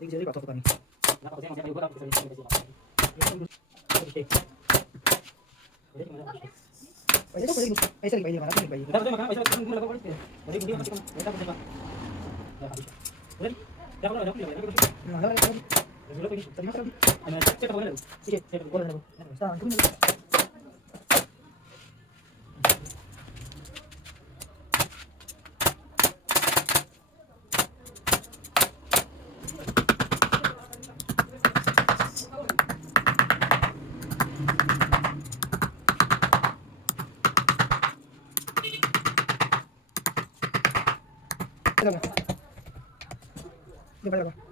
एक जरी पाठवतो पाणी पैसे तो पैसे नहीं पाहिजे मला नाही पाहिजे दादा मला पैसे तुम्ही लगा पडते बरी मुली म्हणजे पैसा पैसा बरं दाखव ना दाखव ना मला रेग्युलर पैसे तरी मात्र आणि चेक बघा ना ठीक आहे चेक बोला ना सांग तुम्ही Coba.